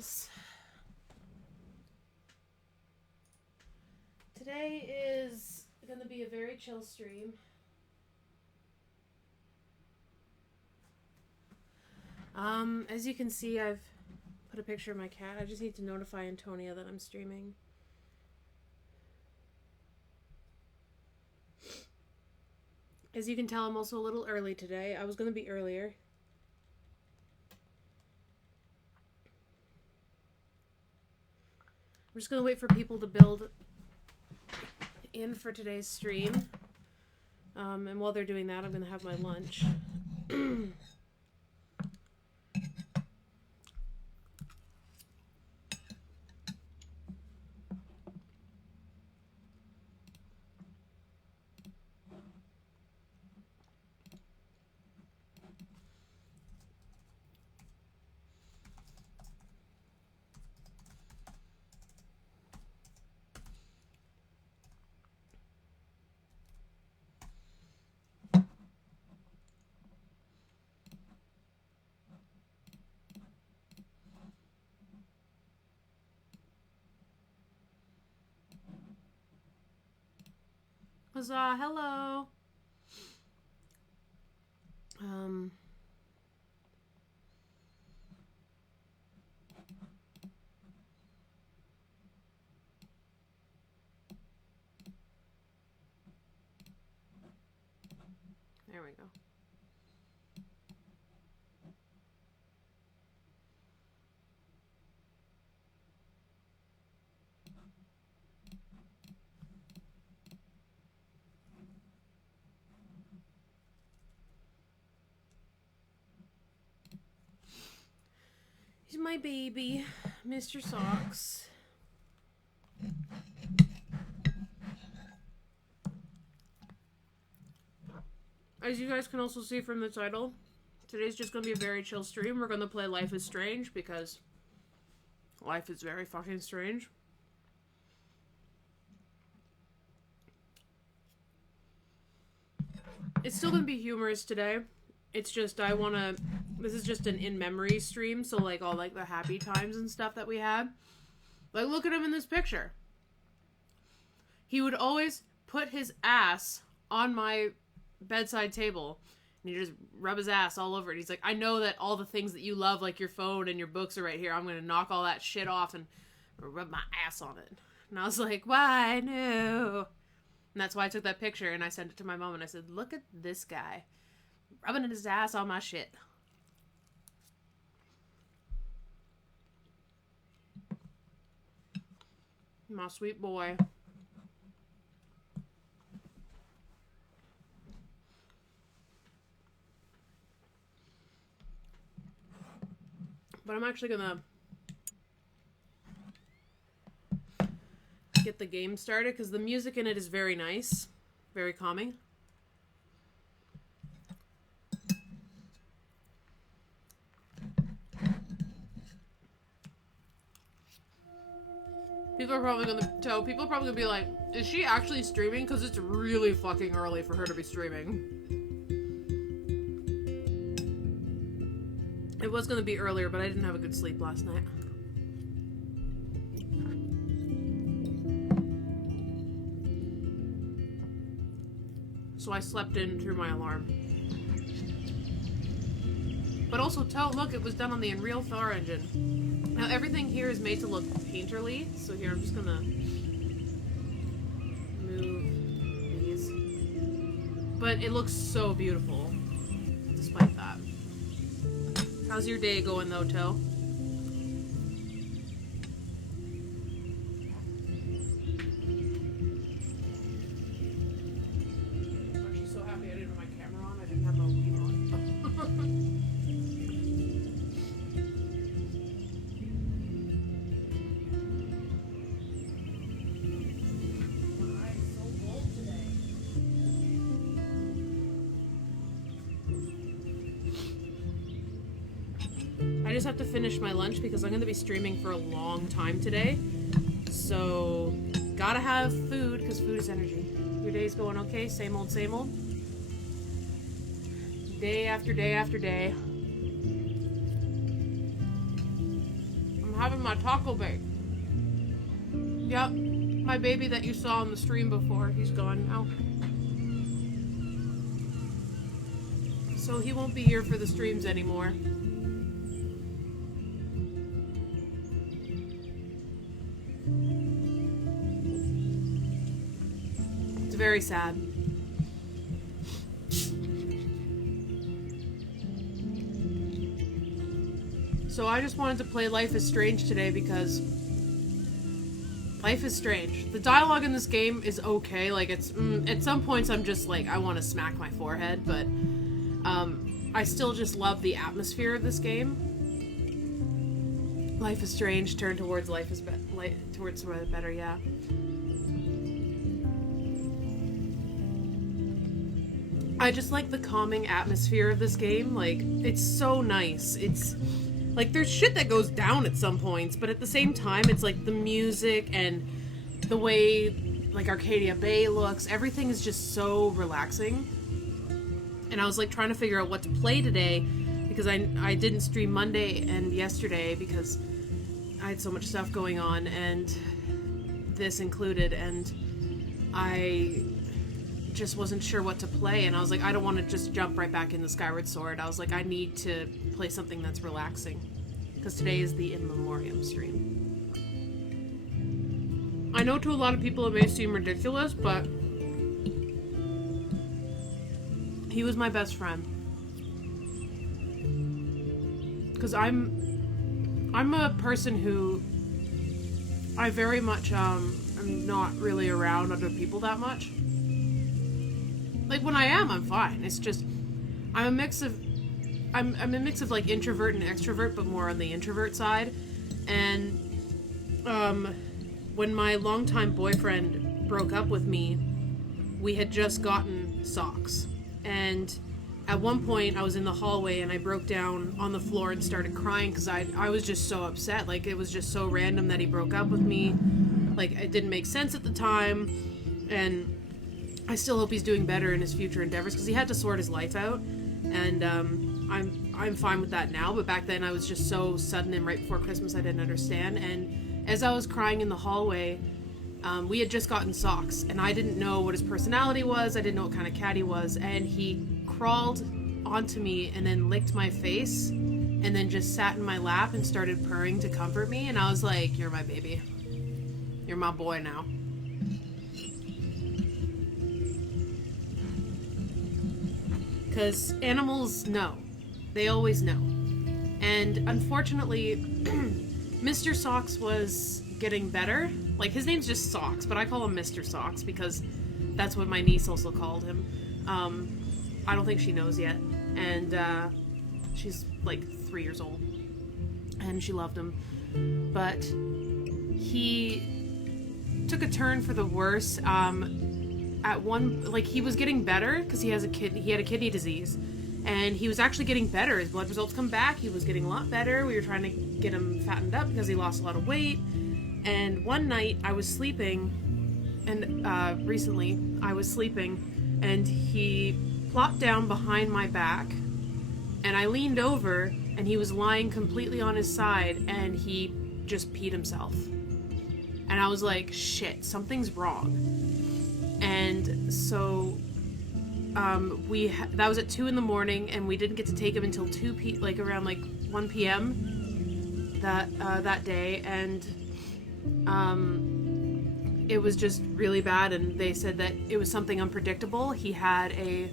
guys. Today is going to be a very chill stream. As you can see, I've put a picture of my cat. I just need to notify Antonia that I'm streaming. As you can tell, I'm also a little early today. I was going to be earlier. I'm just going to wait for people to build in for today's stream. And while they're doing that, I'm going to have my lunch. Huzzah, hello. There we go. He's my baby, Mr. Socks. As you guys can also see from the title, today's just going to be a very chill stream. We're going to play Life is Strange because life is very fucking strange. It's still going to be humorous today. It's just, this is just an in-memory stream, so, like, all, like, the happy times and stuff that we had. Like, look at him in this picture. He would always put his ass on my bedside table, and he'd just rub his ass all over it. He's like, I know that all the things that you love, like your phone and your books are right here. I'm going to knock all that shit off and rub my ass on it. And I was like, why? No. And that's why I took that picture, and I sent it to my mom, and I said, look at this guy. Rubbing his ass on my shit. My sweet boy. But I'm actually gonna get the game started because the music in it is very nice. Very calming. People are probably gonna be like, is she actually streaming? Because it's really fucking early for her to be streaming. It was gonna be earlier, but I didn't have a good sleep last night. So I slept in through my alarm. But also, look, it was done on the Unreal Thar engine. Now, everything here is made to look painterly, so here, I'm just gonna move these. But it looks so beautiful, despite that. How's your day going, though, Toe? She's so happy I didn't have my camera on. I didn't have my weed on. I just have to finish my lunch because I'm going to be streaming for a long time today. So, gotta have food because food is energy. Your day's going okay? Same old, same old? Day after day after day. I'm having my taco bake. Yep, my baby that you saw on the stream before, he's gone now. So he won't be here for the streams anymore. It's very sad. So I just wanted to play Life is Strange today because Life is Strange. The dialogue in this game is okay. Like, it's at some points I'm just like, I want to smack my forehead, but I still just love the atmosphere of this game. Life is Strange. Turn towards life is towards better. Yeah. I just like the calming atmosphere of this game. Like, it's so nice. It's like, there's shit that goes down at some points, but at the same time, it's like the music and the way, like, Arcadia Bay looks, everything is just so relaxing. And I was, like, trying to figure out what to play today, because I didn't stream Monday and yesterday because I had so much stuff going on, and this included, and I just wasn't sure what to play, and I was like, I don't want to just jump right back into Skyward Sword. I was like, I need to play something that's relaxing, because today is the In Memoriam stream. I know to a lot of people it may seem ridiculous, but he was my best friend. Because I'm a person who, I very much am not really around other people that much. Like, when I am, I'm fine. It's just, I'm a mix of like introvert and extrovert, but more on the introvert side. And when my longtime boyfriend broke up with me, we had just gotten socks. And at one point I was in the hallway and I broke down on the floor and started crying because I was just so upset. Like, it was just so random that he broke up with me. Like, it didn't make sense at the time. And I still hope he's doing better in his future endeavors because he had to sort his life out. And I'm fine with that now, but back then I was just so sudden, and right before Christmas I didn't understand. And as I was crying in the hallway, we had just gotten socks, and I didn't know what his personality was, I didn't know what kind of cat he was, and he crawled onto me and then licked my face, and then just sat in my lap and started purring to comfort me, and I was like, you're my baby. You're my boy now. Because animals know. They always know. And unfortunately, Mr. Socks was getting better. Like, his name's just Socks, but I call him Mr. Socks because that's what my niece also called him. I don't think she knows yet. And she's like 3 years old. And she loved him. But he took a turn for the worse. At one, like, he was getting better because he had a kidney disease, and he was actually getting better. His blood results come back. He was getting a lot better. We were trying to get him fattened up because he lost a lot of weight. And one night I was sleeping, and recently I was sleeping, and he plopped down behind my back, and I leaned over, and he was lying completely on his side, and he just peed himself. And I was like, shit, something's wrong. And so that was at 2 a.m, and we didn't get to take him until around 1 p.m. that day, and it was just really bad. And they said that it was something unpredictable. He had a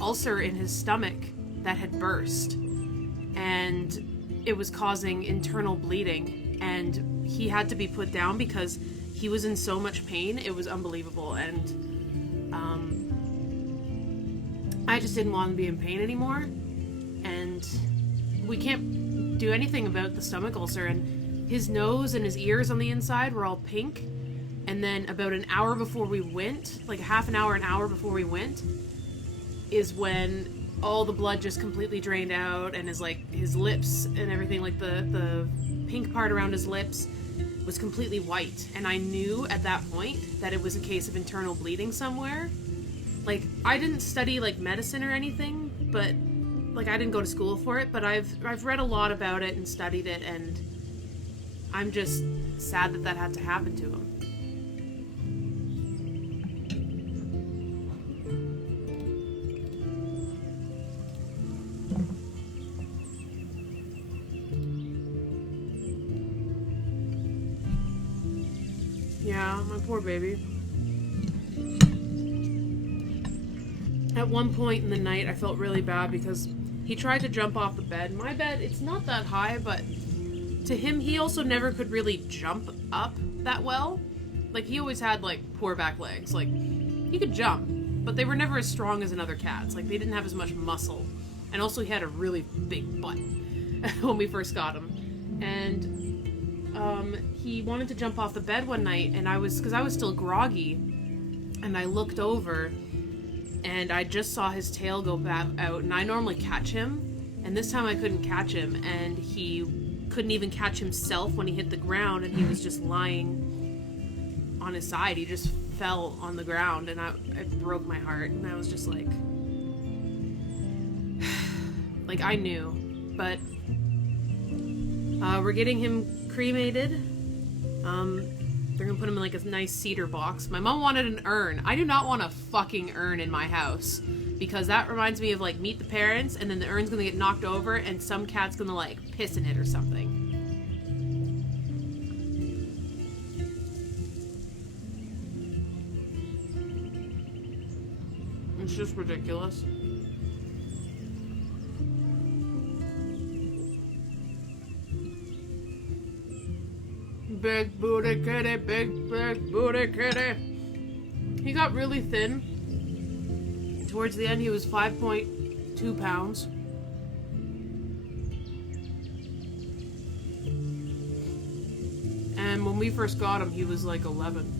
ulcer in his stomach that had burst, and it was causing internal bleeding, and he had to be put down because he was in so much pain. It was unbelievable. And I just didn't want him to be in pain anymore, and we can't do anything about the stomach ulcer. And his nose and his ears on the inside were all pink. And then about an hour before we went, like half an hour before we went, is when all the blood just completely drained out, and his lips and everything, like the pink part around his lips was completely white. And I knew at that point that it was a case of internal bleeding somewhere. Like, I didn't study like medicine or anything, but like I didn't go to school for it, but I've read a lot about it and studied it, and I'm just sad that that had to happen to him. Yeah, my poor baby. At one point in the night, I felt really bad because he tried to jump off the bed. My bed, it's not that high, but to him, he also never could really jump up that well. Like, he always had, like, poor back legs. Like, he could jump, but they were never as strong as in other cats. Like, they didn't have as much muscle. And also, he had a really big butt when we first got him. And he wanted to jump off the bed one night, and because I was still groggy, and I looked over, and I just saw his tail go back out, and I normally catch him, and this time I couldn't catch him, and he couldn't even catch himself when he hit the ground, and he was just lying on his side. He just fell on the ground, and it broke my heart, and I was just like, I knew, but we're getting him cremated. They're gonna put him in like a nice cedar box. My mom wanted an urn. I do not want a fucking urn in my house, because that reminds me of like Meet the Parents, and then the urn's gonna get knocked over and some cat's gonna like piss in it or something. It's just ridiculous. Big booty kitty, big booty kitty. He got really thin. Towards the end, he was 5.2 pounds. And when we first got him, he was like 11.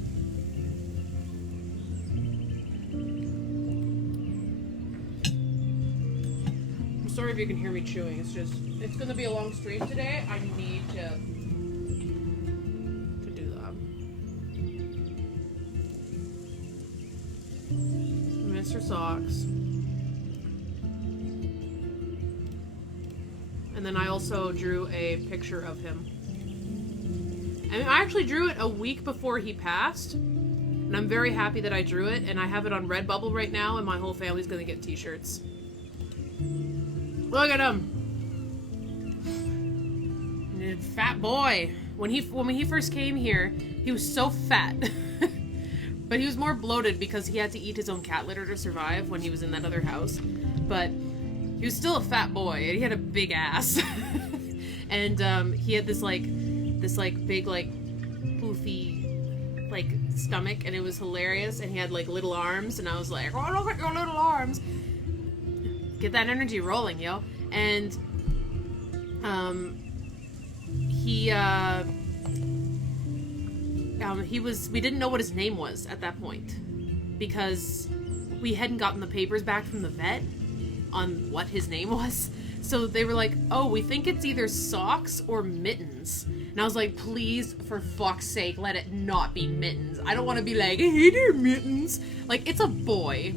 I'm sorry if you can hear me chewing. It's gonna be a long stream today. I need to Mr. Socks. And then I also drew a picture of him. And I actually drew it a week before he passed. And I'm very happy that I drew it. And I have it on Redbubble right now. And my whole family's gonna get t-shirts. Look at him. Fat boy. When he first came here, he was so fat. But he was more bloated because he had to eat his own cat litter to survive when he was in that other house. But he was still a fat boy, and he had a big ass. And he had this big poofy stomach, and it was hilarious. And he had like little arms, and I was like, oh, look at your little arms. Get that energy rolling, yo. And we didn't know what his name was at that point because we hadn't gotten the papers back from the vet on what his name was. So they were like, oh, we think it's either Socks or Mittens. And I was like, please, for fuck's sake, let it not be Mittens. I don't want to be like, hey there, Mittens. Like, it's a boy.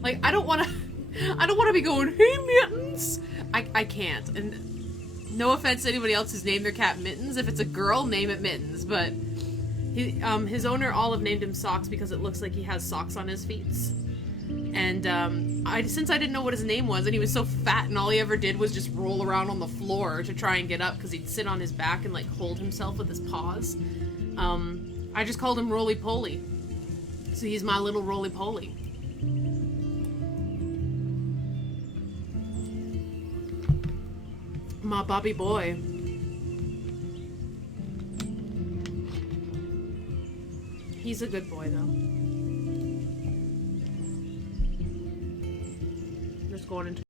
Like, I don't want to be going, hey, Mittens. I can't. And no offense to anybody else who's named their cat Mittens. If it's a girl, name it Mittens. But his owner, Olive, named him Socks because it looks like he has socks on his feet. And since I didn't know what his name was, and he was so fat, and all he ever did was just roll around on the floor to try and get up because he'd sit on his back and like hold himself with his paws. I just called him Roly Poly. So he's my little Roly Poly. My Bobby boy. He's a good boy, though. Just going into